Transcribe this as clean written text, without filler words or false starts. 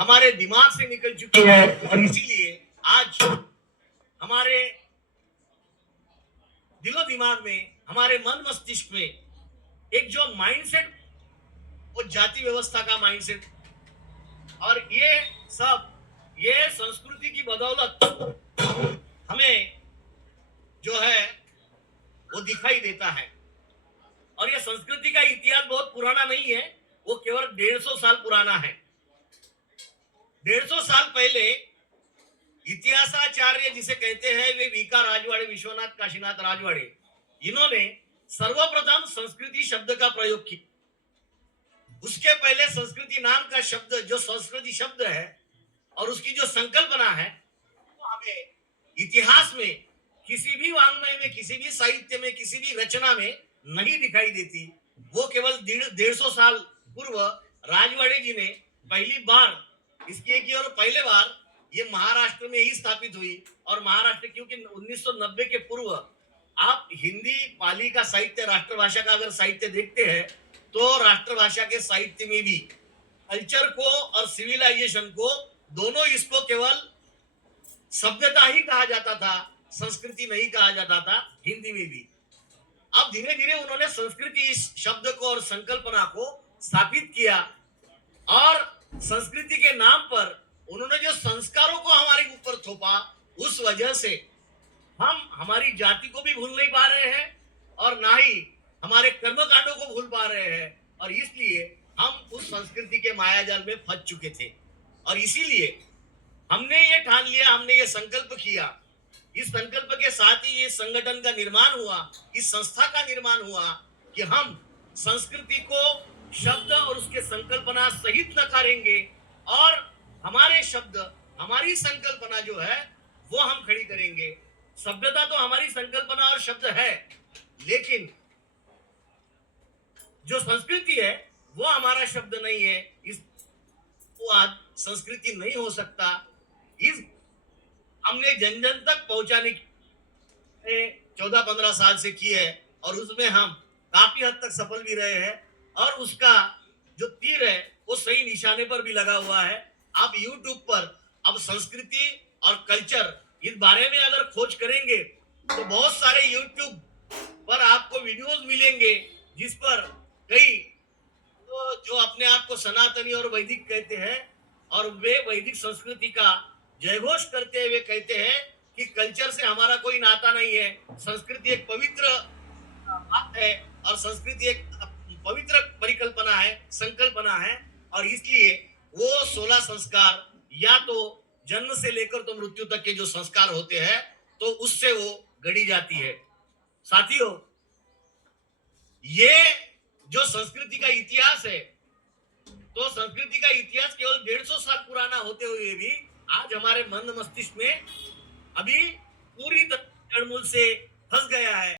हमारे दिमाग से निकल चुकी है और इसीलिए आज हमारे दिलो दिमाग में, हमारे मन मस्तिष्क में एक जो माइंडसेट, वो जाति व्यवस्था का माइंडसेट, और ये संस्कृति की बदौलत हमें जो है वो दिखाई देता है। और ये संस्कृति का इतिहास बहुत पुराना नहीं है, वो केवल 150 साल पुराना है। 150 साल पहले इतिहासाचार्य जिसे कहते हैं वे वीका राजवाड़े, विश्वनाथ काशीनाथ राजवाड़े, इन्होंने सर्वप्रथम संस्कृति शब्द का प्रयोग किया। उसके पहले संस्कृति नाम का शब्द, जो संस्कृति शब्द है और उसकी जो संकल्पना है, वो हमें इतिहास में किसी भी वाङ्मय में, किसी भी साहित्य में, किसी भी रचना में नहीं दिखाई देती। वो केवल 150 साल पूर्व राजवाड़े जी ने पहली बार इसकी की, और पहले बार ये महाराष्ट्र में ही स्थापित हुई। और महाराष्ट्र, क्योंकि 1990 के पूर्व आप हिंदी पाली का साहित्य, राष्ट्रभाषा का अगर साहित्य देखते हैं तो राष्ट्रभाषा के साहित्य में भी कल्चर को और सिविलाइजेशन को, दोनों, इसको केवल सभ्यता ही कहा जाता था, संस्कृति नहीं कहा जाता था हिंदी में भी। अब धीरे धीरे उन्होंने संस्कृति इस शब्द को और संकल्पना को स्थापित किया, और संस्कृति के नाम पर उन्होंने जो संस्कारों को हमारे ऊपर थोपा, उस वजह से हम हमारी जाति को भी भूल नहीं पा रहे हैं और ना ही हमारे कर्मकांडों को भूल पा रहे हैं। और इसलिए हम उस संस्कृति के मायाजाल में फंस चुके थे। और इसीलिए हमने ये ठान लिया, हमने ये संकल्प किया। इस संकल्प के साथ ही ये संगठन का निर्माण हुआ, इस संस्था का निर्माण हुआ कि हम संस्कृति को शब्द और उसके संकल्पना सहित नकारेंगे, और हमारे शब्द, हमारी संकल्पना जो है वो हम खड़ी करेंगे। सभ्यता तो हमारी संकल्पना और शब्द है, लेकिन जो संस्कृति है वो हमारा शब्द नहीं है। इस वो आज संस्कृति नहीं हो सकता। इस हमने जन जन तक पहुंचाने की 14-15 साल से की है, और उसमें हम काफी हद तक सफल भी रहे हैं, और उसका जो तीर है वो सही निशाने पर भी लगा हुआ है। आप YouTube पर अब संस्कृति और कल्चर, इस बारे में अगर खोज करेंगे तो बहुत सारे YouTube पर आपको वीडियोस मिलेंगे, जिस पर कई तो जो अपने आप को सनातनी और वैदिक कहते हैं, और वे वैदिक संस्कृति का जयघोष करते हुए कहते हैं कि कल्चर से हमारा कोई नाता नहीं है, संस्कृति एक पवित्र बात है, और संस्कृति एक पवित्र परिकल्पना है, संकल्पना है। और इसलिए वो 16 संस्कार, या तो जन्म से लेकर तो मृत्यु तक के जो संस्कार होते हैं, तो उससे वो गढ़ी जाती है। साथियों, ये जो संस्कृति का इतिहास है, तो संस्कृति का इतिहास केवल 150 साल पुराना होते हुए भी आज हमारे मन मस्तिष्क में अभी पूरी तरह जड़मूल से फंस गया है।